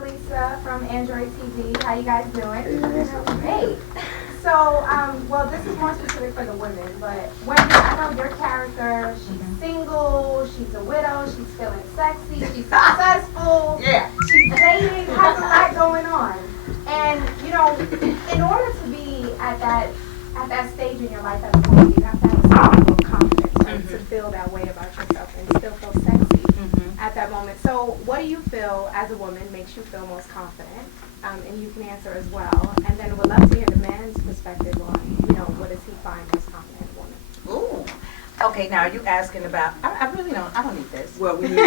Lisa from Android TV. How you guys doing? Great. So, well, this is more specific for the women, but Wendy, I know your character, she's single, she's a widow, she's feeling sexy, she's successful, she's dating, has a lot going on. And, you know, in order to be at that stage in your life as a woman, you have to have a certain level of confidence, right, to feel that way about yourself and still feel sexy at that moment. So what do you feel as a woman makes you feel most confident? And you can answer as well. And then we'd love to hear the man's perspective on, you know, what does he find most confident in a woman? Ooh. Okay, now are you asking about, I really don't, I don't need this. Well, we need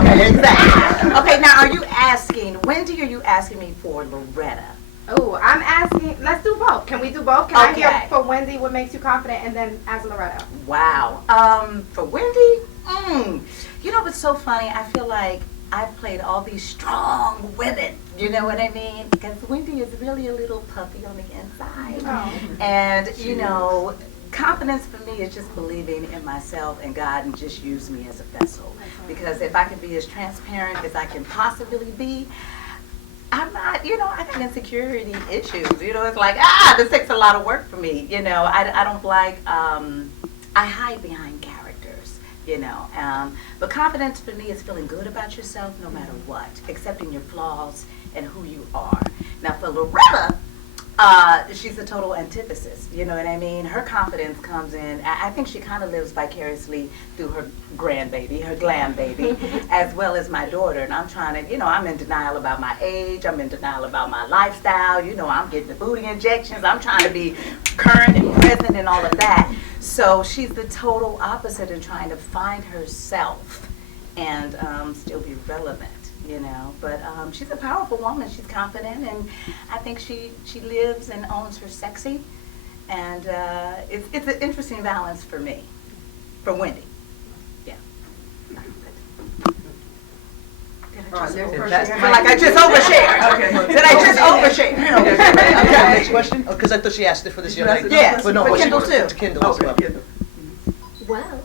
Okay, exactly. Okay, now are you asking, Wendy, or are you asking me for Loretta? Oh, I'm asking, let's do both. Can we do both? Can I hear for Wendy what makes you confident and then as Loretta? Wow. For Wendy, you know what's so funny? I feel like I've played all these strong women, you know what I mean? Because Wendy is really a little puppy on the inside. Oh. And, you know, confidence for me is just believing in myself and God and just use me as a vessel. Because if I can be as transparent as I can possibly be, I'm not, you know, I got insecurity issues. You know, it's like, this takes a lot of work for me. You know, I don't like, I hide behind characters, you know. But confidence for me is feeling good about yourself no matter what, accepting your flaws and who you are. Now for Loretta, she's a total antithesis, you know what I mean? Her confidence comes in, I think she kind of lives vicariously through her grandbaby, her glam baby, as well as my daughter. And I'm trying to, you know, I'm in denial about my age, I'm in denial about my lifestyle, you know, I'm getting the booty injections, I'm trying to be current and present and all of that. So she's the total opposite in trying to find herself and still be relevant. You know, but she's a powerful woman. She's confident, and I think she lives and owns her sexy, and it's an interesting balance for me, for Wendy. Yeah. I feel like I just overshared. Okay. Did I just overshare? Okay, next question? Because I thought she asked it for this young lady. Yes, but no, for she Kyndall wants too. it to Kyndall as well. Well,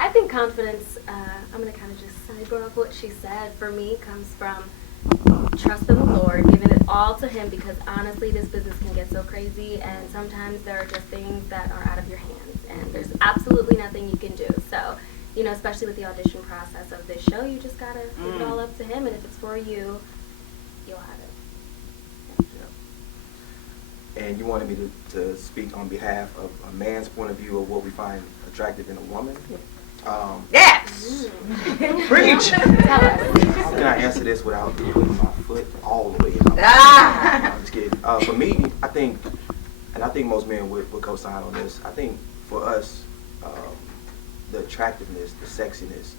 I think confidence, I'm going to kind of just cyber off what she said, for me comes from trust in the Lord, giving it all to Him, because honestly this business can get so crazy and sometimes there are just things that are out of your hands and there's absolutely nothing you can do. So, you know, especially with the audition process of this show, you just got to give it all up to Him, and if it's for you, you'll have it. And you wanted me to speak on behalf of a man's point of view of what we find attractive in a woman? Yes! Preach! How can I answer this without putting my foot all the way in? I'm just kidding. For me, I think most men would co-sign on this. I think for us, the attractiveness, the sexiness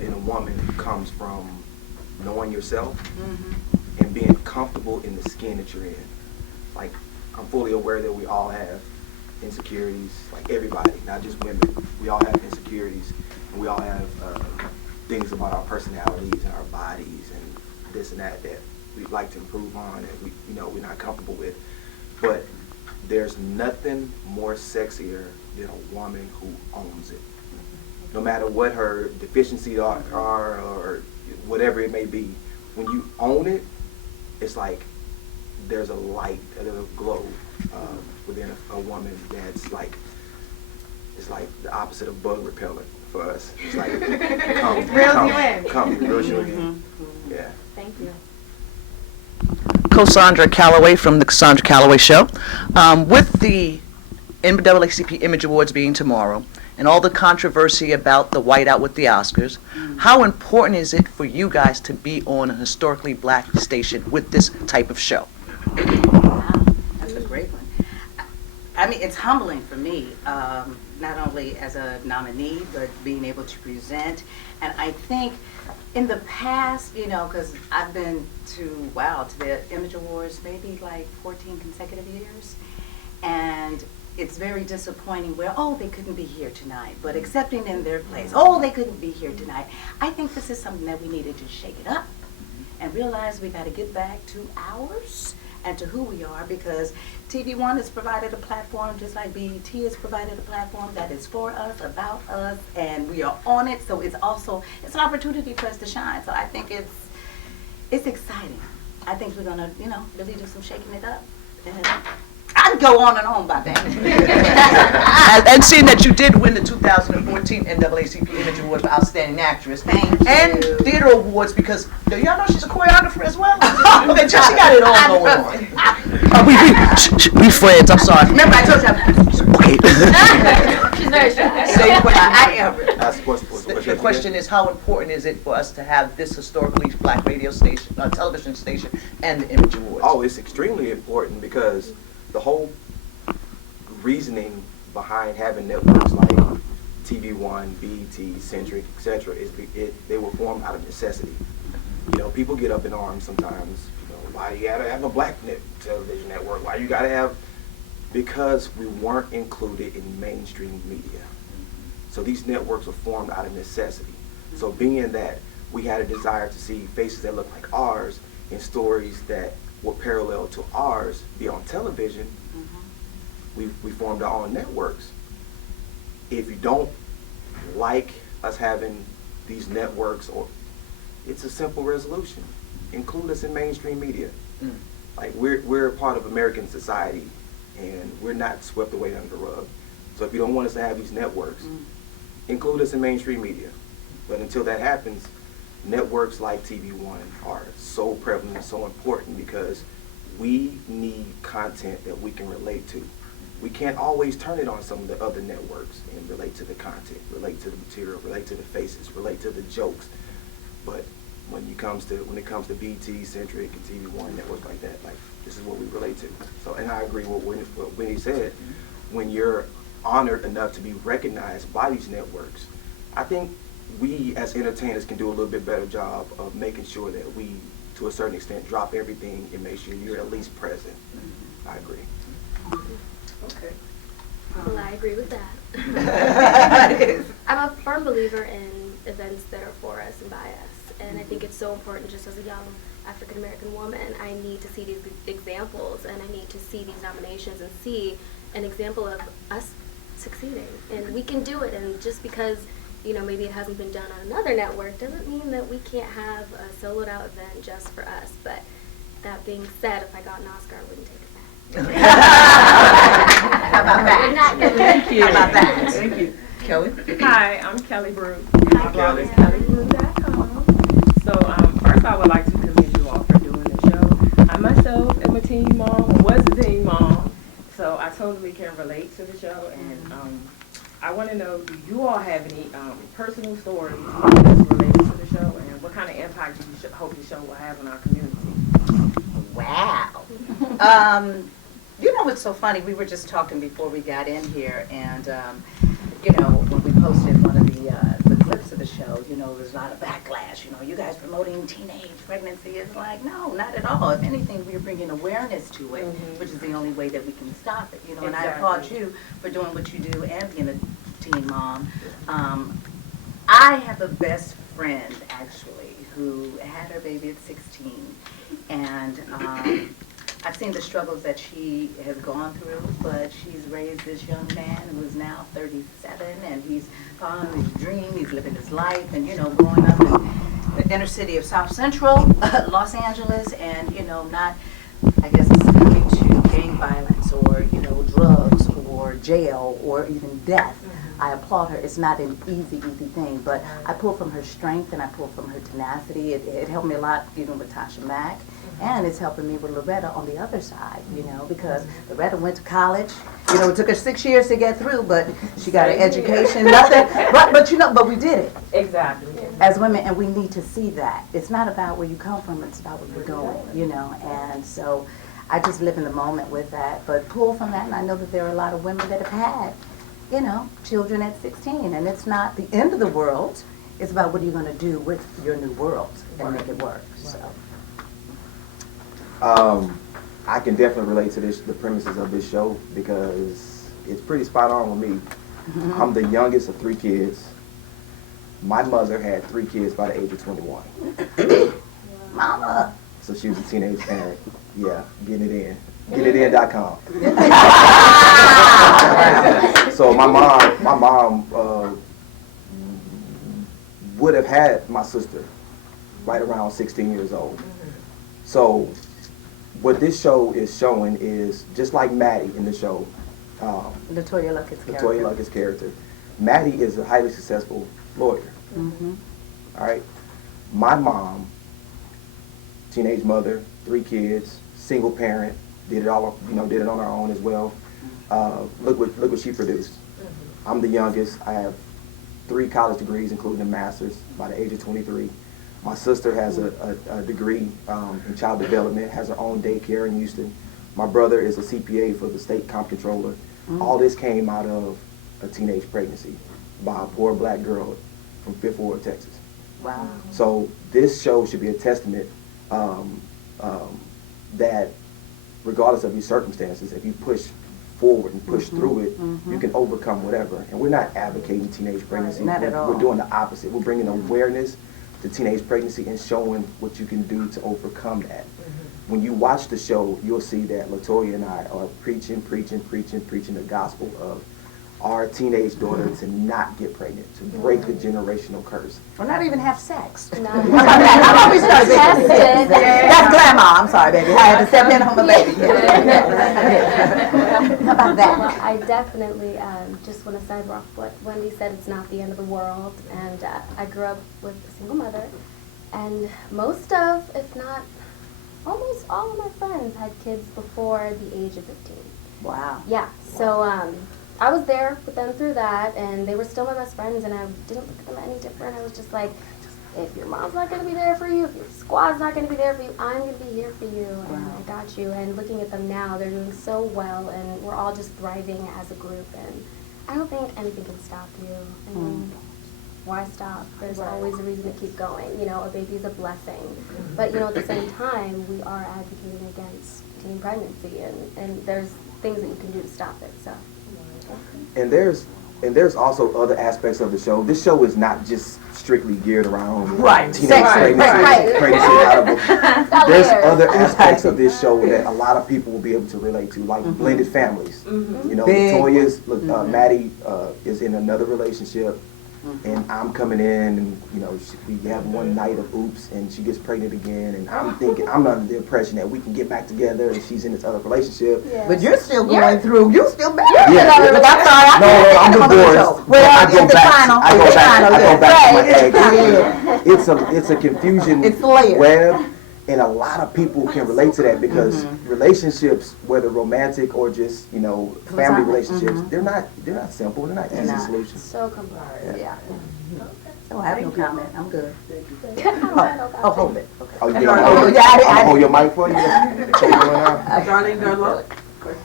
in a woman comes from knowing yourself and being comfortable in the skin that you're in. Like, I'm fully aware that we all have insecurities, like everybody, not just women. We all have insecurities, and we all have things about our personalities and our bodies and this and that we'd like to improve on and we're not comfortable with. But there's nothing more sexier than a woman who owns it. No matter what her deficiencies are or whatever it may be, when you own it, it's like there's a light, there's a glow within a woman that's like, it's like the opposite of bug repellent for us. It's like reels you in. Yeah. Thank you. Cosandra Calloway from the Cosandra Calloway Show. With the NAACP Image Awards being tomorrow and all the controversy about the whiteout with the Oscars, how important is it for you guys to be on a historically black station with this type of show? Wow, that's a great one. I mean, it's humbling for me, not only as a nominee, but being able to present. And I think in the past, you know, because I've been to the Image Awards maybe like 14 consecutive years, and it's very disappointing where, they couldn't be here tonight, but accepting in their place, they couldn't be here tonight. I think this is something that we need to just shake it up and realize we got to get back to ours and to who we are, because TV One has provided a platform just like BET has provided a platform that is for us, about us, and we are on it. So it's an opportunity for us to shine. So I think it's exciting. I think we're gonna, really do some shaking it up. And I'd go on and on about that. And seeing that you did win the 2014 NAACP Image Award for Outstanding Actress. And Theater Awards, because do y'all know she's a choreographer as well? Okay, she got it all going on. We friends, I'm sorry. Remember I told you Okay. She's very shy. Same question. I am. The question is, how important is it for us to have this historically black radio station, television station, and the Image Awards? Oh, it's extremely important because the whole reasoning behind having networks like TV One, BET, Cedric, etc., they were formed out of necessity. People get up in arms sometimes. Why you gotta have a black television network? Why you gotta have? Because we weren't included in mainstream media. So these networks were formed out of necessity. So being that we had a desire to see faces that look like ours in stories that were parallel to ours be on television, we formed our own networks. If you don't like us having these networks, it's a simple resolution. Include us in mainstream media. Like we're a part of American society, and we're not swept away under the rug. So if you don't want us to have these networks, include us in mainstream media. But until that happens, networks like TV One are so prevalent and so important because we need content that we can relate to. We can't always turn it on some of the other networks and relate to the content, relate to the material, relate to the faces, relate to the jokes. But when it comes to BT, Cedric, and TV One networks like that, like this is what we relate to. So, and I agree with what Wendy said. When you're honored enough to be recognized by these networks, I think we as entertainers can do a little bit better job of making sure that we, to a certain extent, drop everything and make sure you're at least present. I agree. Okay. Well, I agree with that. I'm a firm believer in events that are for us and by us. And I think it's so important, just as a young African-American woman, I need to see these examples, and I need to see these nominations and see an example of us succeeding. And we can do it, and just because, maybe it hasn't been done on another network doesn't mean that we can't have a soloed out event just for us. But that being said, if I got an Oscar, I wouldn't take it back. How about that? Thank you. How about that? Thank you. Kelly? Hi, I'm Kelly Brew. Hi, Kelly. KellyBrew.com. So first I would like to commend you all for doing the show. I myself am a teen mom, was a teen mom, so I totally can relate to the show. And I want to know, do you all have any personal stories that's related to the show, and what kind of impact do you hope the show will have on our community? Wow. What's so funny? We were just talking before we got in here, and when we posted one of the clips of the show, there's a lot of backlash. You guys promoting teenage pregnancy. It's like, no, not at all. If anything, we're bringing awareness to it, which is the only way that we can stop it. And I applaud you for doing what you do and being a teen mom. I have a best friend, actually, who had her baby at 16, and I've seen the struggles that she has gone through, but she's raised this young man who is now 37, and he's following his dream, he's living his life, and, growing up in the inner city of South Central Los Angeles, and, not, I guess, succumbing to gang violence or, drugs or jail or even death. I applaud her. It's not an easy thing, but I pull from her strength and I pull from her tenacity. It helped me a lot even with Tasha Mack, and it's helping me with Loretta on the other side, because Loretta went to college. It took her 6 years to get through, but she got an education, nothing. But we did it. Exactly. As women, and we need to see that. It's not about where you come from, it's about where you're going, and so I just live in the moment with that, but pull from that, and I know that there are a lot of women that have had children at 16, and it's not the end of the world. It's about what are you going to do with your new world and make it work. So, I can definitely relate to the premises of this show because it's pretty spot on with me. I'm the youngest of 3 kids. My mother had 3 kids by the age of 21. Mama. So she was a teenage parent. Yeah, getting it in. GetItIn.com. So my mom would have had my sister right around 16 years old. So what this show is showing is, just like Maddy in the show, LeToya Luckett's character. LeToya Luckett's character, Maddy is a highly successful lawyer. All right? My mom, teenage mother, 3 kids, single parent, did it all, did it on her own as well. Look what she produced. I'm the youngest. I have 3 college degrees, including a master's, by the age of 23. My sister has a degree in child development, has her own daycare in Houston. My brother is a CPA for the state comptroller. All this came out of a teenage pregnancy by a poor black girl from Fifth Ward, Texas. Wow. So this show should be a testament that regardless of your circumstances, if you push forward and push through it, you can overcome whatever. And we're not advocating teenage pregnancy. Not at all. We're doing the opposite. We're bringing awareness to teenage pregnancy and showing what you can do to overcome that. When you watch the show, you'll see that LeToya and I are preaching the gospel of our teenage daughter to not get pregnant, to break the generational curse. Or not even have sex. No. I'm always trying to Tested. That's grandma. I'm sorry, baby. I had to step in on the baby. How about that? Well, I definitely just want to sidebar off what Wendy said. It's not the end of the world. And I grew up with a single mother. And most of, if not almost all of my friends had kids before the age of 15. Wow. Yeah. So I was there with them through that, and they were still my best friends, and I didn't look at them any different. I was just like, if your mom's not going to be there for you, if your squad's not going to be there for you, I'm going to be here for you, and I got you. And looking at them now, they're doing so well, and we're all just thriving as a group, and I don't think anything can stop you. I mean, why stop? There's always a reason to keep going. You know, a baby's a blessing. But, at the same time, we are advocating against teen pregnancy, and there's things that you can do to stop it, so. And there's also other aspects of the show. This show is not just strictly geared around teenage pregnancy out of There's other aspects of this show that a lot of people will be able to relate to, like blended families. LeToya's, Maddy is in another relationship, and I'm coming in, and we have one night of oops, and she gets pregnant again, and I'm under the impression that we can get back together, and she's in this other relationship. Yeah. But you're still going through. You're still married. Yeah. Look, I'm sorry. No, I'm divorced. Well, I go back to my ex. Yeah. It's a confusion It's layered. web, and a lot of people can relate to that because relationships, whether romantic or just family relationships, they're not simple. They're not easy solutions. So complex. Yeah. So I have no comment. I'm good. Oh, Hold it. Okay. Oh, you I'm hold your mic for you. Darlene Durlock.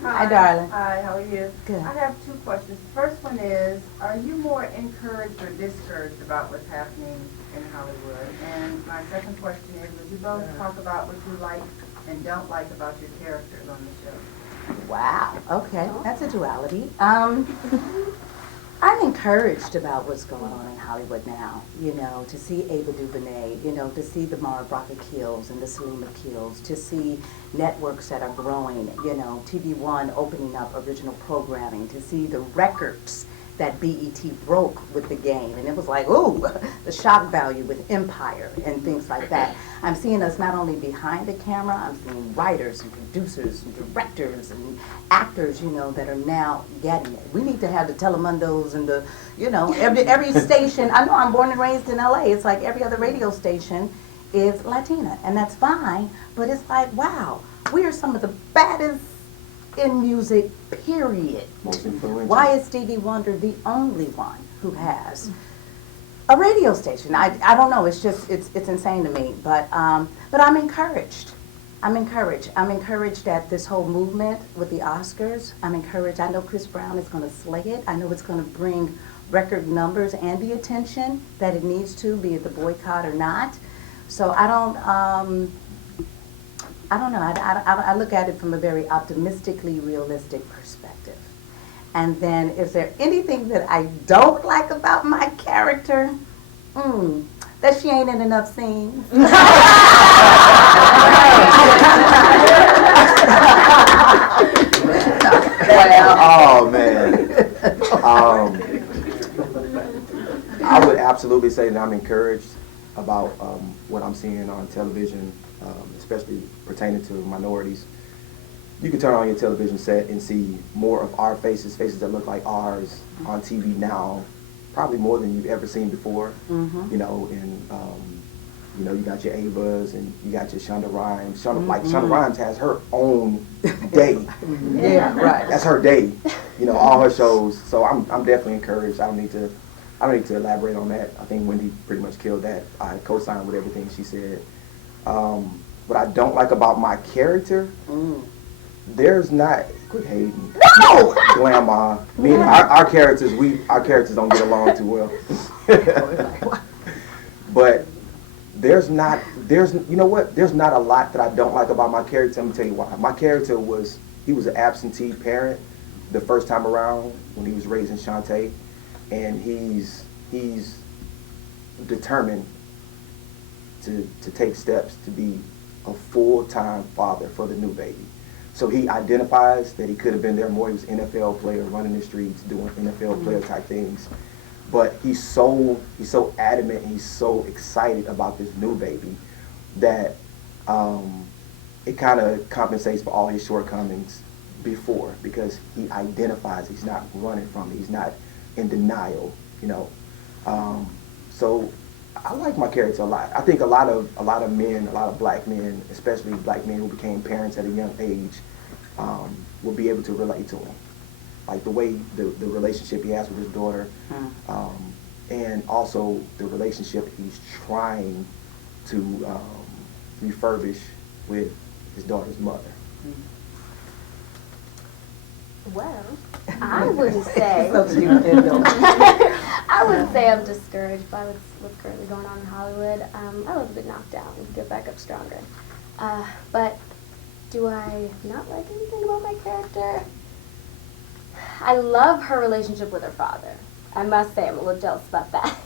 Hi, darling. Hi, how are you? Good. I have 2 questions. The first one is, are you more encouraged or discouraged about what's happening in Hollywood? And my second question is, would you both talk about what you like and don't like about your characters on the show? Wow. Okay. That's a duality. I'm encouraged about what's going on in Hollywood now, to see Ava DuVernay, to see the Mara Brocker kills and the Selena kills, to see networks that are growing, TV One opening up original programming, to see the records that BET broke with the game. And it was like, ooh, the shock value with Empire and things like that. I'm seeing us not only behind the camera, I'm seeing writers and producers and directors and actors, that are now getting it. We need to have the Telemundos and the, every station. I know I'm born and raised in LA. It's like every other radio station is Latina, and that's fine. But it's like, wow, we are some of the baddest in music, period. Most influential. Why is Stevie Wonder the only one who has a radio station? I don't know. It's just it's insane to me. But I'm encouraged. I'm encouraged at this whole movement with the Oscars. I'm encouraged. I know Chris Brown is going to slay it. I know it's going to bring record numbers and the attention that it needs to, be it the boycott or not. So I don't know. I look at it from a very optimistically realistic perspective. And then, is there anything that I don't like about my character? that she ain't in enough scenes. Oh man. I would absolutely say that I'm encouraged about what I'm seeing on television, especially pertaining to minorities. You can turn on your television set and see more of our faces that look like ours on TV now, probably more than you've ever seen before. You know, and you know, you got your Avas and you got your Shonda Rhimes. Shonda Rhimes has her own day. Yeah, right. That's her day. You know, all her shows. So I'm definitely encouraged. I don't need to elaborate on that. I think Wendy pretty much killed that. I co-signed with everything she said. What I don't like about my character, there's not, quit hating. No! Grandma. Me and our characters don't get along too well. But there's not a lot that I don't like about my character. Let me tell you why. My character he was an absentee parent the first time around when he was raising Shante, and he's determined to take steps to be a full-time father for the new baby. So he identifies that he could have been there more. He was an NFL player, running the streets, doing NFL player type things. But he's so adamant and he's so excited about this new baby that it kind of compensates for all his shortcomings before, because he identifies, he's not running from it, he's not in denial, you know. So I like my character a lot. I think a lot of men, a lot of black men, especially black men who became parents at a young age, will be able to relate to him. Like the way the relationship he has with his daughter, and also the relationship he's trying to refurbish with his daughter's mother. Well, I wouldn't say. So stupid, though. I wouldn't say I'm discouraged by what's currently going on in Hollywood. I was a bit knocked down and get back up stronger. But do I not like anything about my character? I love her relationship with her father. I must say, I'm a little jealous about that.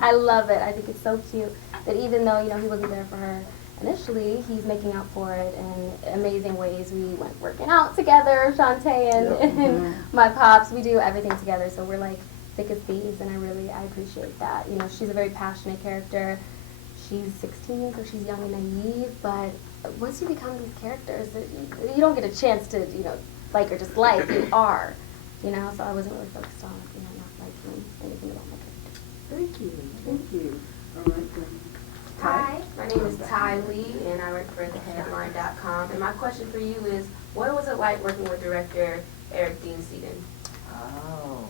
I love it. I think it's so cute that even though, you know, he wasn't there for her initially, he's making out for it in amazing ways. We went working out together, Shante and my pops. We do everything together, so we're like thick as thieves, and I appreciate that. You know, she's a very passionate character. She's 16, so she's young and naive, but once you become these characters, you don't get a chance to, you know, like or dislike. You are, you know, so I wasn't really focused on, you know, not liking anything about my character. Thank you. All right, then. Hi, my name is Ty Lee, and I work for theheadline.com. And my question for you is, what was it like working with director Eric Dean Seaton? Oh.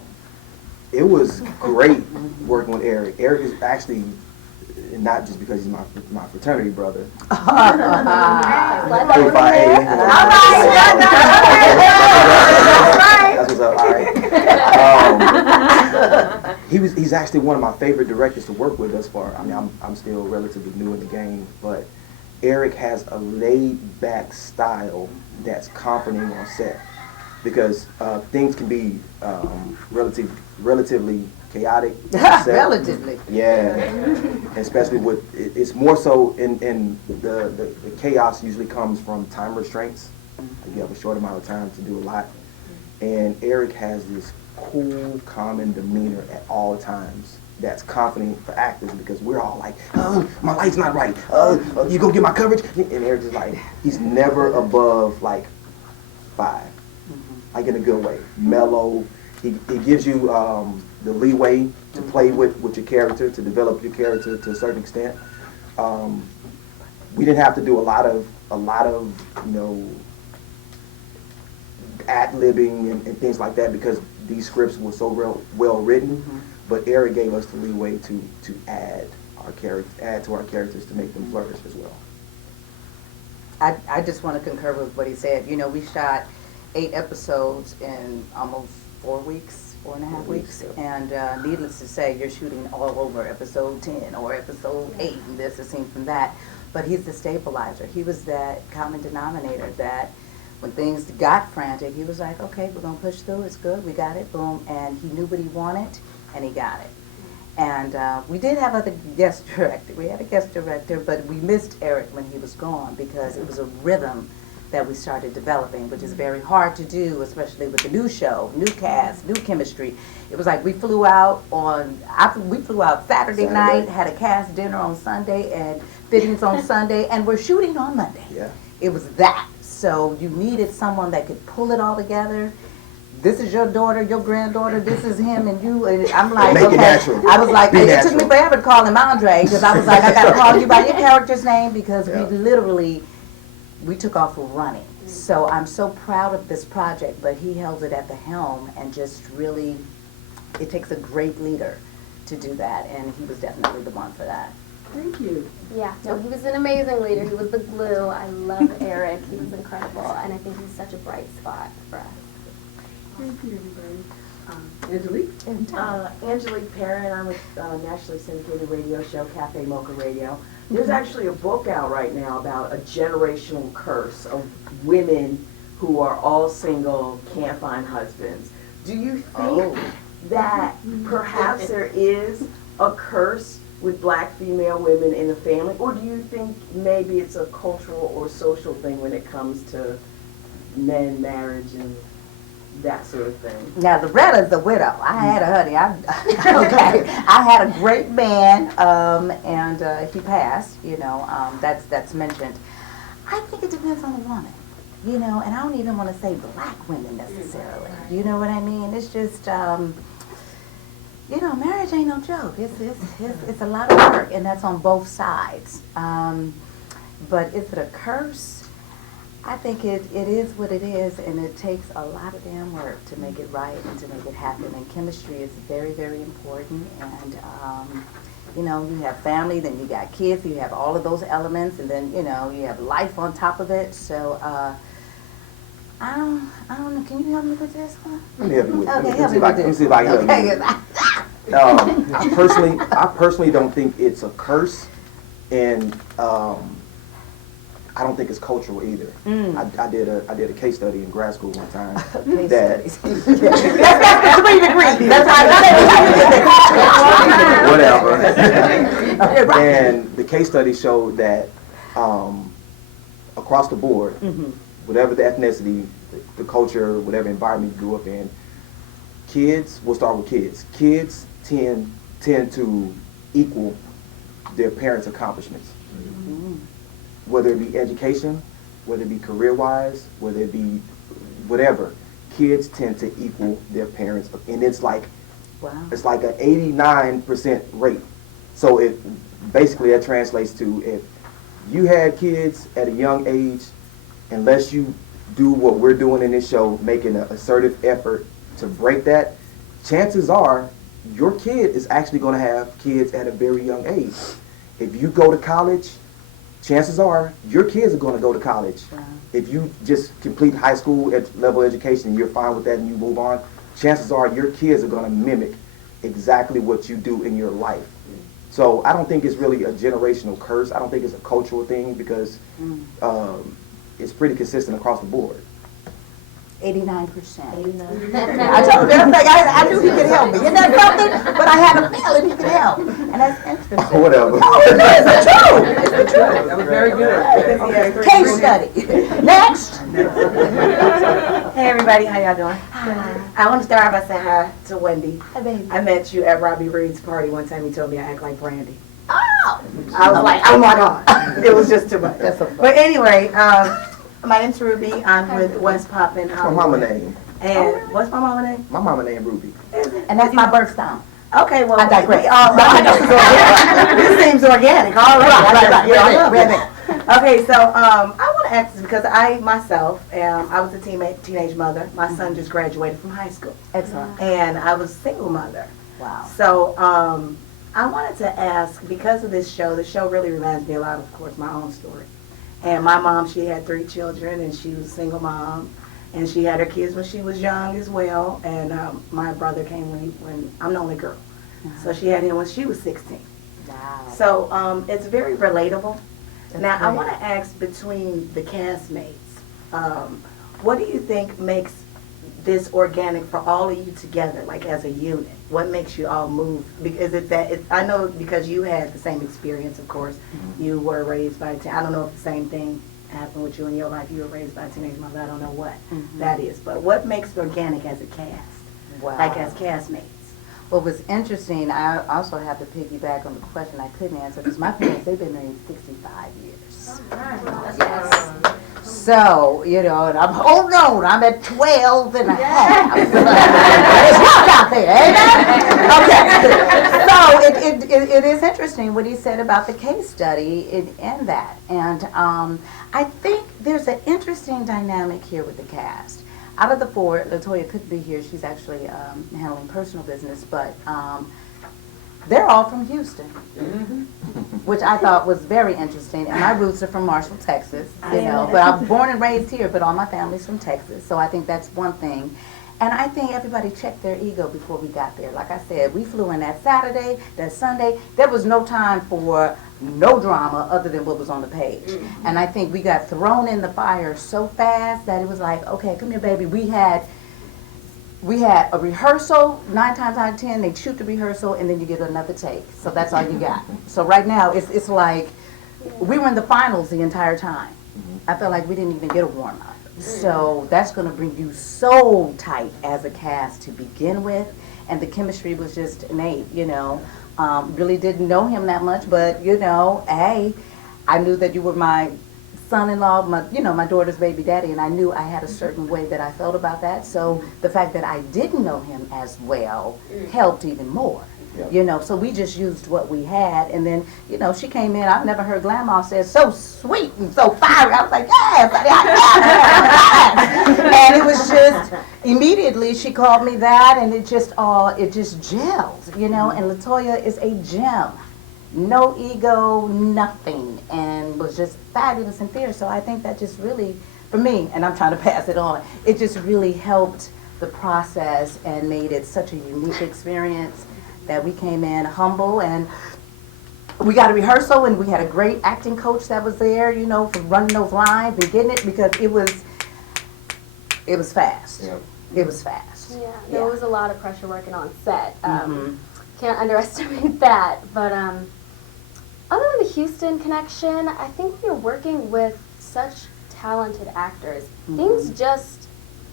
It was great working with Eric. Eric is actually, not just because he's my fraternity brother. That's what's up. All right. He's actually one of my favorite directors to work with thus far. I mean, I'm still relatively new in the game, but Eric has a laid-back style that's comforting on set, because things can be relatively chaotic. Relatively. Yeah, especially with it's more so in the chaos usually comes from time restraints. You have a short amount of time to do a lot, and Eric has this cool, calming demeanor at all times that's confident for actors, because we're all like, oh, my light's not right, you gonna get my coverage? And Eric's just like, he's never above like 5, like in a good way, mellow. He gives you the leeway to play with your character, to develop your character to a certain extent. We didn't have to do a lot of you know, ad-libbing and things like that, because these scripts were so well written. But Eric gave us the leeway to add to our characters to make them flourish as well. I just want to concur with what he said. You know, we shot 8 episodes in almost 4 weeks, 4.5 weeks. And needless to say, you're shooting all over episode 10 or episode 8, and there's a scene from that. But he's the stabilizer. He was that common denominator that when things got frantic, he was like, okay, we're going to push through. It's good. We got it. Boom. And he knew what he wanted, and he got it. And we did have other guest director. We had a guest director, but we missed Eric when he was gone because it was a rhythm that we started developing, which is very hard to do, especially with the new show, new cast, new chemistry. It was like we flew out Saturday night, had a cast dinner on Sunday, and fittings on Sunday, and we're shooting on Monday. Yeah. It was that. So you needed someone that could pull it all together. This is your daughter, your granddaughter, this is him and you, and I'm like, Make it okay. natural. I was like, Be it natural. took me forever to call him Andre, because I was like, I gotta call you by your character's name, because Yeah. we took off running. So I'm so proud of this project, but he held it at the helm and just really, it takes a great leader to do that, and he was definitely the one for that. Thank you. Yeah, no, he was an amazing leader. He was the glue. I love Eric. He was incredible, and I think he's such a bright spot for us. Thank you, everybody. Angelique? Angelique Perrin. I'm with nationally syndicated radio show Cafe Mocha Radio. There's actually a book out right now about a generational curse of women who are all single, can't find husbands. Do you think that perhaps there is a curse with black female women in the family, or do you think maybe it's a cultural or social thing when it comes to men, marriage, and that sort of thing? Now, Loretta's a widow. I had a honey. I had a great man, and he passed, that's mentioned. I think it depends on the woman, and I don't even want to say black women necessarily. You know what I mean? It's just, marriage ain't no joke. It's a lot of work, and that's on both sides. But is it a curse? I think it is what it is, and it takes a lot of damn work to make it right and to make it happen. And chemistry is very, very important. And you have family, then you got kids, you have all of those elements, and then you have life on top of it. So I don't know. Can you help me with this one? Let me help you with it. Okay, Let help me me with this. see if I can help you with it. I personally don't think it's a curse, and I don't think it's cultural either. I did a case study in grad school one time. That's 3 degrees. That's whatever. And the case study showed that across the board, whatever the ethnicity, the culture, whatever environment you grew up in, kids, we'll start with kids. Kids tend to equal their parents' accomplishments. Whether it be education, whether it be career-wise, whether it be whatever, kids tend to equal their parents, and it's like it's like an 89% rate. So basically that translates to, if you had kids at a young age, unless you do what we're doing in this show, making an assertive effort to break that, chances are your kid is actually going to have kids at a very young age. If you go to college, chances are your kids are going to go to college. If you just complete high school level education and you're fine with that and you move on, chances are your kids are going to mimic exactly what you do in your life. So I don't think it's really a generational curse. I don't think it's a cultural thing, because it's pretty consistent across the board. 89%. I told him, I knew he could help me. Isn't that something? But I had a feeling he could help. And that's interesting. Whatever. Oh, it is. It's true. It's the truth. That was very good. Case study. Next. Hey everybody, how y'all doing? Hi. I want to start off by saying hi to Wendy. Hi, baby. I met you at Robbie Reed's party one time. He told me I act like Brandy. Oh. I was like, oh my God. It was just too much. That's so funny. But anyway, my name's Ruby. I'm with West Poppin'. That's my mama name. And what's my mama name? My mama name Ruby. And that's my birthstone. Okay, well, I digress. This seems organic already. Right. Okay, so I want to ask this because I myself I was a teenage mother. My son just graduated from high school. Excellent. And I was a single mother. Wow. So I wanted to ask, because of this show, the show really reminds me a lot of course, my own story. And my mom, she had 3 children, and she was a single mom. And she had her kids when she was young as well. And my brother came when I'm the only girl. So she had him when she was 16. Wow. So it's very relatable. That's now, great. I want to ask, between the castmates, what do you think makes this organic for all of you together, like as a unit? What makes you all move? Because I know because you had the same experience, of course. You were raised by I don't know if the same thing happened with you in your life. You were raised by a teenage mother. I don't know what that is. But what makes it organic as a cast? Wow. Like as castmates? What was interesting, I also have to piggyback on the question I couldn't answer, because my parents, they've been married 65 years. Yes. So, and I'm holding on. I'm at 12 and a half. It's hot out there, ain't it? Okay. So it is interesting what he said about the case study and that. And I think there's an interesting dynamic here with the cast. Out of the four, LeToya couldn't be here. She's actually handling personal business, but they're all from Houston, which I thought was very interesting. And my roots are from Marshall, Texas, but I'm born and raised here, but all my family's from Texas. So I think that's one thing. And I think everybody checked their ego before we got there. Like I said, we flew in that Saturday, that Sunday. There was no time for no drama other than what was on the page. And I think we got thrown in the fire so fast that it was like, okay, come here, baby. We had a rehearsal. 9 times out of 10, they shoot the rehearsal, and then you get another take. So that's all you got. So right now, it's like we were in the finals the entire time. I felt like we didn't even get a warm-up. So that's going to bring you so tight as a cast to begin with. And the chemistry was just innate, Really didn't know him that much, but, hey, I knew that you were my son-in-law, my daughter's baby daddy, and I knew I had a certain way that I felt about that. So the fact that I didn't know him as well helped even more. So we just used what we had, and then, she came in. I've never heard Grandma say so sweet and so fiery. I was like, yeah, buddy, and it was just, immediately she called me that, and it just gelled, and LeToya is a gem. No ego, nothing, and was just fabulous and fierce. So I think that just really, for me, and I'm trying to pass it on, it just really helped the process and made it such a unique experience that we came in humble, and we got a rehearsal, and we had a great acting coach that was there, for running those lines and getting it, because it was fast. Yeah. It was fast. Yeah, there was a lot of pressure working on set. Can't underestimate that. But other than the Houston connection, I think we were working with such talented actors. Things just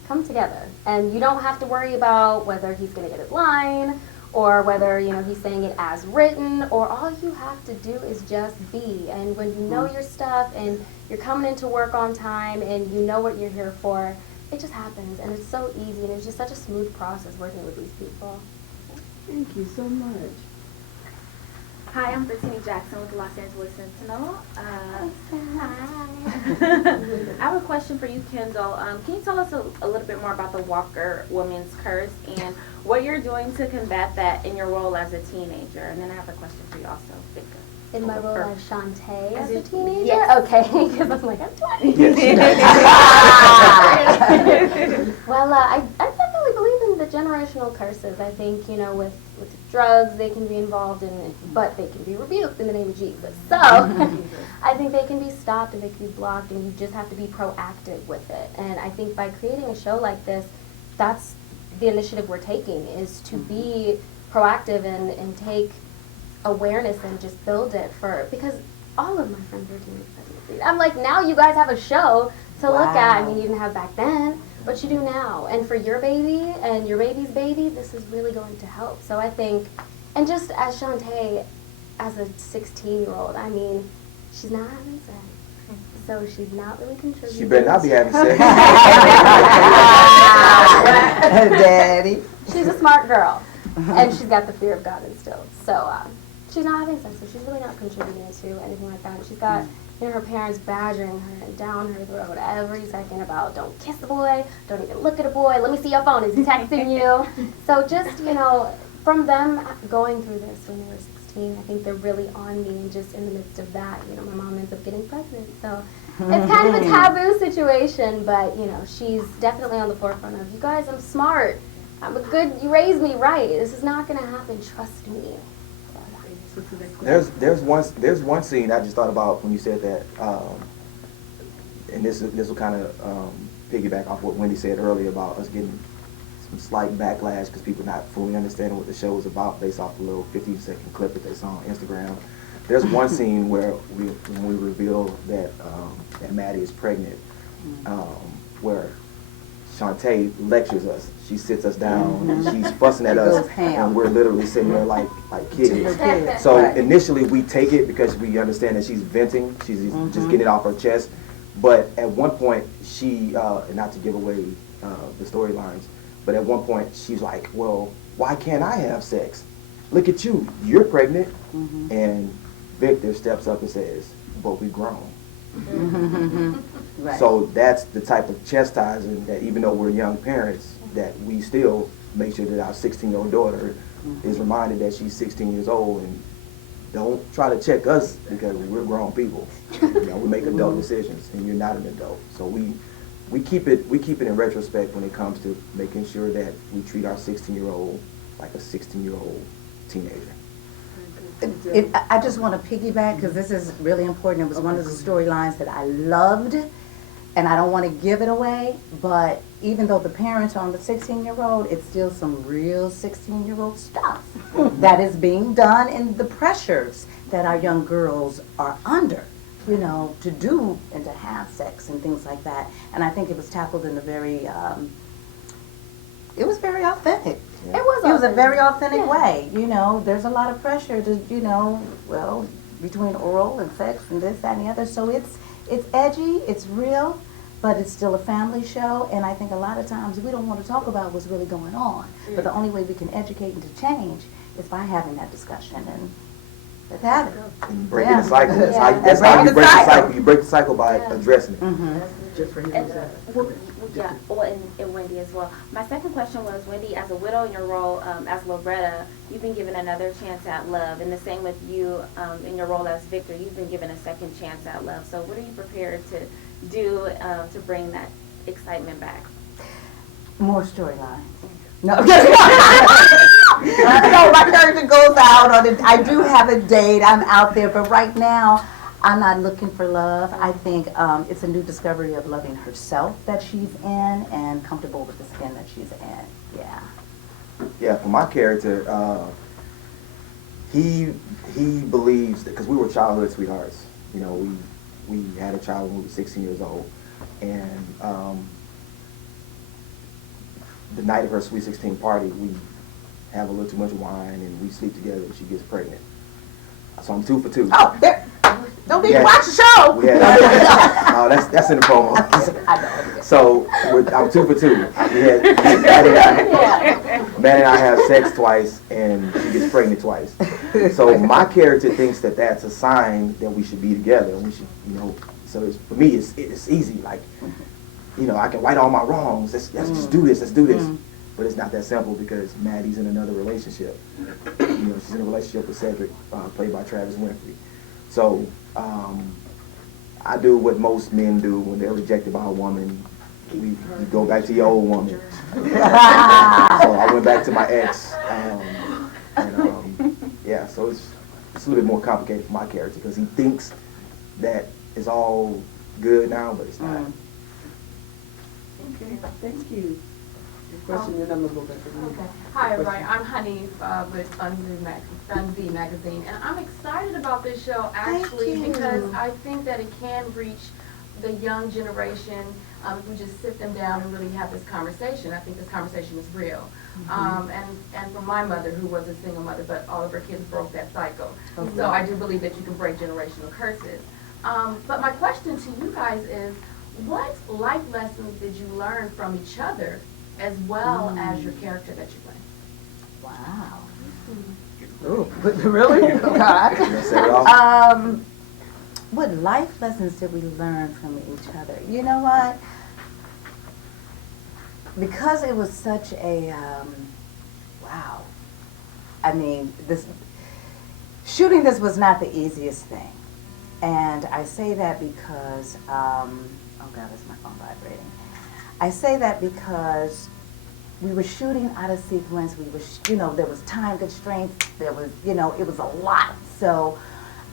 come together, and you don't have to worry about whether he's going to get his line or whether he's saying it as written, or all you have to do is just be. And when you know your stuff and you're coming into work on time and you know what you're here for, it just happens, and it's so easy, and it's just such a smooth process working with these people. Thank you so much. Hi, I'm Brittany Jackson with the Los Angeles Sentinel. Hi. I have a question for you, Kyndall. Can you tell us a little bit more about the Walker Woman's Curse and what you're doing to combat that in your role as a teenager? And then I have a question for you also, Victor. In my role as Shante as a Yes. teenager? Yes. Okay, because I'm like, I'm 20. Well, I definitely believe in the generational curses. I think, with drugs, they can be involved in it, but they can be rebuked in the name of Jesus. So I think they can be stopped and they can be blocked, and you just have to be proactive with it. And I think by creating a show like this, that's the initiative we're taking, is to be proactive and take awareness and just build it because all of my friends are teenage pregnancies. I'm like, now you guys have a show to look at. I mean, you didn't have back then, but you do now. And for your baby and your baby's baby, this is really going to help. So I think, and just as Shante, as a 16-year-old, I mean, she's not having sex. So she's not really contributing. She better not be having sex. Daddy. She's a smart girl, and she's got the fear of God instilled. So she's not having sex, so she's really not contributing to anything like that. She's got her parents badgering her and down her throat every second about, don't kiss the boy, don't even look at a boy, let me see your phone, is he texting you? So just, from them going through this when they were 16, I think they're really on me, and just in the midst of that, my mom ends up getting pregnant. So it's kind of a taboo situation, but, she's definitely on the forefront of, you guys, I'm smart. You raised me right. This is not going to happen. Trust me. There's one scene I just thought about when you said that, and this will kind of piggyback off what Wendy said earlier about us getting slight backlash because people not fully understanding what the show is about based off the little 15-second clip that they saw on Instagram. There's one scene where when we reveal that that Maddy is pregnant, where Shante lectures us. She sits us down and she's fussing at us, and we're literally sitting there like kids. So initially we take it because we understand that she's venting, she's just getting it off her chest. But at one point she, and not to give away the storylines, but at one point she's like, well, why can't I have sex? Look at you, you're pregnant. And Victor steps up and says, but we grown. Right. So that's the type of chastising that even though we're young parents, that we still make sure that our 16-year-old daughter is reminded that she's 16 years old, and don't try to check us because we're grown people. You know, we make adult decisions and you're not an adult. So we keep it in retrospect when it comes to making sure that we treat our 16-year-old like a 16-year-old teenager. I just want to piggyback because this is really important. It was one of the storylines that I loved, and I don't want to give it away, but even though the parents are on the 16-year-old, it's still some real 16-year-old stuff that is being done, and the pressures that our young girls are under, you know, to do and to have sex and things like that. And I think it was tackled in a very, it was very authentic. It was. It was a very authentic way, you know. There's a lot of pressure to, you know, well, between oral and sex and this, that, and the other. So it's edgy, it's real, but it's still a family show. And I think a lot of times we don't want to talk about what's really going on. But the only way we can educate and to change is by having that discussion. And let's have it. And breaking the cycle. That's how you break the cycle. You break the cycle by addressing it. Just for him. And Wendy as well. My second question was, Wendy, as a widow in your role as Loretta, you've been given another chance at love, and the same with you in your role as Victor, you've been given a second chance at love. So what are you prepared to do to bring that excitement back? More storylines. No, no, my character goes out on it. I do have a date. I'm out there, but right now, I'm not looking for love. I think it's a new discovery of loving herself that she's in and comfortable with the skin that she's in. Yeah. Yeah, for my character, he believes that, because we were childhood sweethearts. You know, we had a child when we were 16 years old, and the night of her Sweet 16 party, we have a little too much wine and we sleep together and she gets pregnant. So I'm 2 for 2. Oh, there. Don't need to watch the show. No, that's in the promo. So I'm 2 for 2. Maddy and I have sex twice, and she gets pregnant twice. So my character thinks that that's a sign that we should be together. And we should, you know. So for me, it's easy. Like, you know, I can right all my wrongs. Let's just do this. Let's do this. But it's not that simple because Maddy's in another relationship. You know, she's in a relationship with Cedric, played by Travis Winfrey. So I do what most men do when they're rejected by a woman. We go back to your old woman. So I went back to my ex. Yeah, so it's a little bit more complicated for my character because he thinks that it's all good now, but it's not. Okay, thank you. Question, and I'm gonna go back to you. Okay. Hi, everybody. I'm Honey with Fun Z Magazine, and I'm excited about this show actually because I think that it can reach the young generation if we just sit them down and really have this conversation. I think this conversation is real. And for my mother, who was a single mother, but all of her kids broke that cycle. So I do believe that you can break generational curses. But my question to you guys is, what life lessons did you learn from each other as well as your character that you play? Wow. Oh, really? What life lessons did we learn from each other? You know what? Because it was such a, wow. I mean, shooting this was not the easiest thing. And I say that because, oh God, is my phone vibrating? I say that because we were shooting out of sequence. We were, you know, there was time constraints. There was, you know, it was a lot. So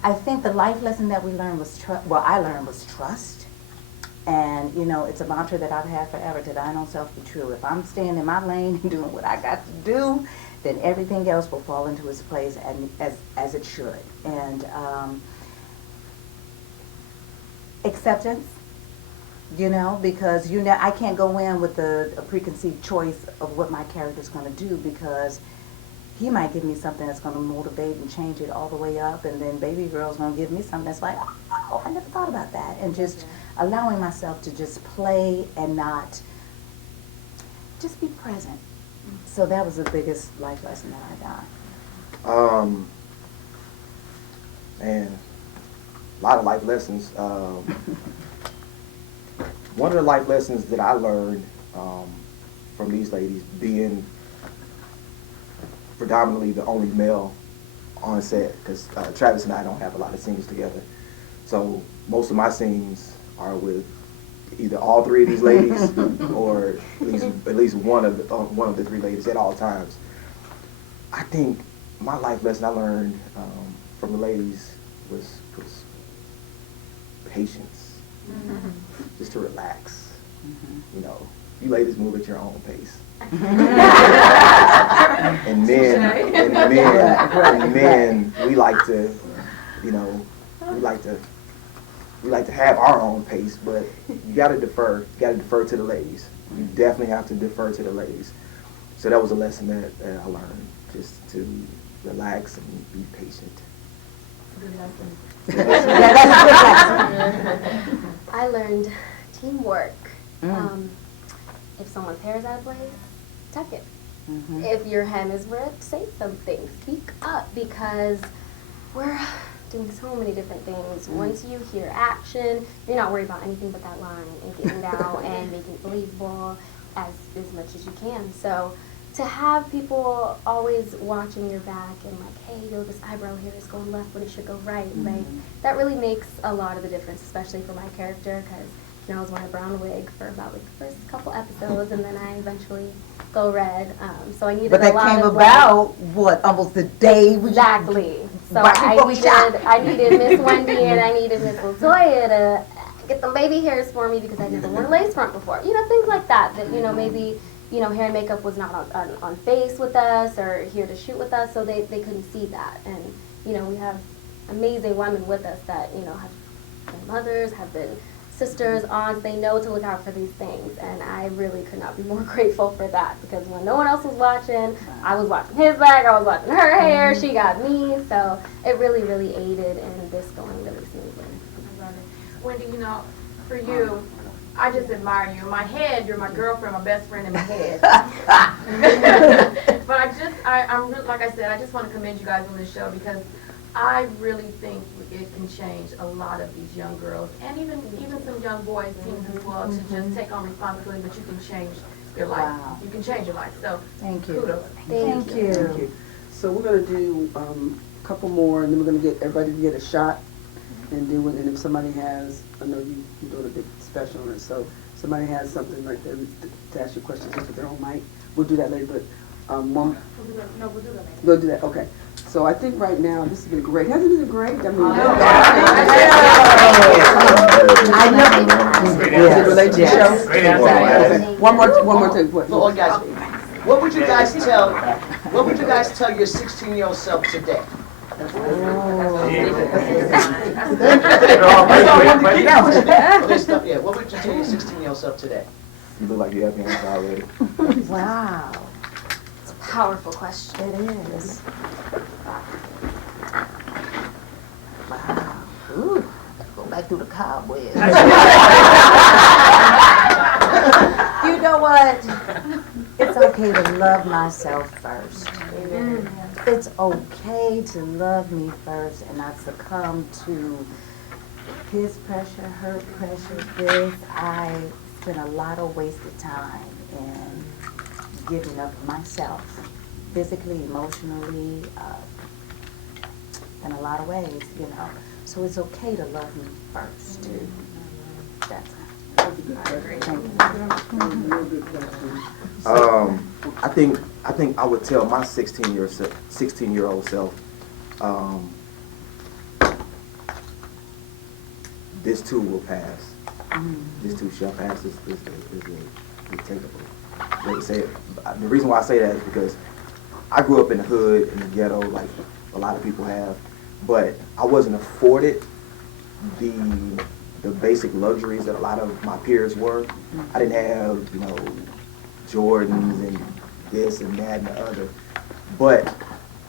I think the life lesson that we learned was I learned was trust. And, you know, it's a mantra that I've had forever, to thine own self be true. If I'm staying in my lane and doing what I got to do, then everything else will fall into its place, and as it should. And acceptance, you know, because I can't go in with a preconceived choice of what my character's going to do, because he might give me something that's going to motivate and change it all the way up, and then baby girl's going to give me something that's like, oh, I never thought about that. And just allowing myself to just play and not just be present. So that was the biggest life lesson that I got. Man, a lot of life lessons. One of the life lessons that I learned from these ladies, being predominantly the only male on set, because Travis and I don't have a lot of scenes together. So most of my scenes are with either all three of these ladies or at least one of the three ladies at all times. I think my life lesson I learned from the ladies was patience. Just to relax. You know, you ladies move at your own pace. and men, we like to, you know, we like to have our own pace, but you gotta defer. You gotta defer to the ladies. You definitely have to defer to the ladies. So that was a lesson that I learned, just to relax and be patient. Good lesson. Yeah, that's a good lesson. I learned teamwork. If someone's hair is out of place, tuck it. If your hem is ripped, say something. Speak up, because we're doing so many different things. Once you hear action, you're not worried about anything but that line and getting down and making it believable as much as you can. So to have people always watching your back and like, hey, yo, this eyebrow here is going left when it should go right, like, that really makes a lot of the difference, especially for my character, because I was wearing a brown wig for about like the first couple episodes, and then I eventually go red. So I needed a lot of. But that came about, what, almost the day? Exactly. So I needed Miss Wendy and I needed Miss LeToya to get the baby hairs for me, because I'd never worn a lace front before. You know, things like that, maybe, hair and makeup was not on face with us or here to shoot with us, so they couldn't see that. And, we have amazing women with us that, have been mothers, have been sisters, aunts. They know to look out for these things, and I really could not be more grateful for that, because when no one else was watching, I was watching his back, I was watching her hair, she got me, so it really, really aided in this going really smoothly. I love it. Wendy, for you, I just admire you. In my head, you're my girlfriend, my best friend in my head. But I'm really, like I said, I just want to commend you guys on this show, because I really think it can change a lot of these young girls, and even some young boys, teens as well, to just take on responsibility, but you can change your life. Wow. You can change your life. So thank you. Kudos. Thank you. So we're going to do a couple more, and then we're going to get everybody to get a shot, and do it. And if somebody has, I know you're doing a big special on it, so if somebody has something like that to ask you questions just with their own mic, we'll do that later. But we'll do that later. We'll do that. Okay. So I think right now this has been great. Hasn't it been great? I mean, I know. Does it relate to the show? Great. One more thing. Well, guys, what would you guys tell your 16-year-old self today? What would you tell your 16-year-old self today? You look like you have hands already. Wow. It's a powerful question. It is. Wow. Ooh. Go back through the cobwebs. You know what? It's okay to love myself first. Amen. It's okay to love me first and not succumb to his pressure, her pressure, this. I spent a lot of wasted time in giving up myself, physically, emotionally, in a lot of ways, So it's okay to love me first, too. That's I think I would tell my 16-year-old self, this too will pass. this too shall pass is attainable. Like I said, the reason why I say that is because I grew up in the hood, in the ghetto, like a lot of people have, but I wasn't afforded the basic luxuries that a lot of my peers were. I didn't have, Jordans and this and that and the other. But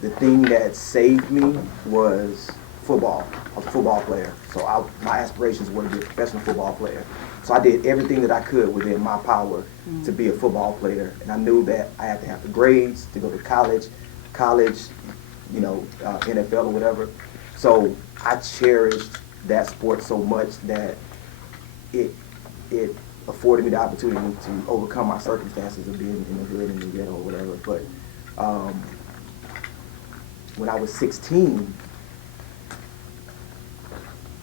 the thing that saved me was football. I was a football player, so my aspirations were to be a professional football player. So I did everything that I could within my power to be a football player, and I knew that I had to have the grades to go to college, NFL or whatever. So I cherished that sport so much that it afforded me the opportunity to overcome my circumstances of being in the hood and the ghetto or whatever. But when I was 16,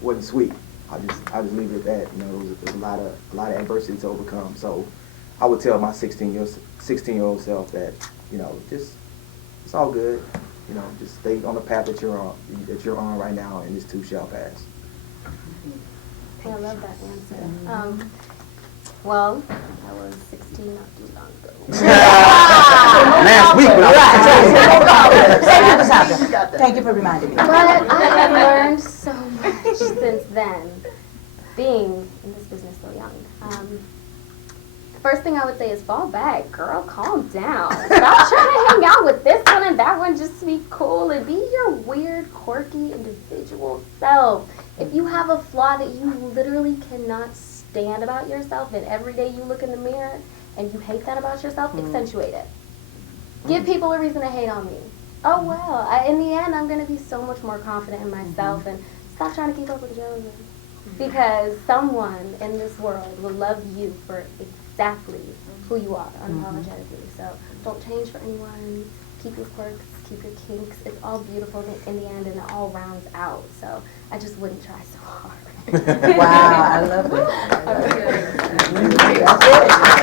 wasn't sweet. I just leave it at that. It was a lot of adversity to overcome. So I would tell my 16-year-old self that, just it's all good. Just stay on the path that you're on right now, and this too shall pass. I love that answer. Well, I was 16 not too long ago. Last week when I was Thank you for reminding me. But I have learned so much since then, being in this business so young. The first thing I would say is fall back, girl, calm down. Stop trying to hang out with this one and that one just to be cool and be your weird, quirky, individual self. If you have a flaw that you literally cannot stand about yourself, and every day you look in the mirror and you hate that about yourself, accentuate it. Give people a reason to hate on me. Oh well, in the end, I'm going to be so much more confident in myself and stop trying to keep up with the Joneses. Because someone in this world will love you for exactly who you are, unapologetically. So don't change for anyone. Keep your quirks, keep your kinks. It's all beautiful in the end, and it all rounds out. So I just wouldn't try so hard. Wow, I love it. That's it.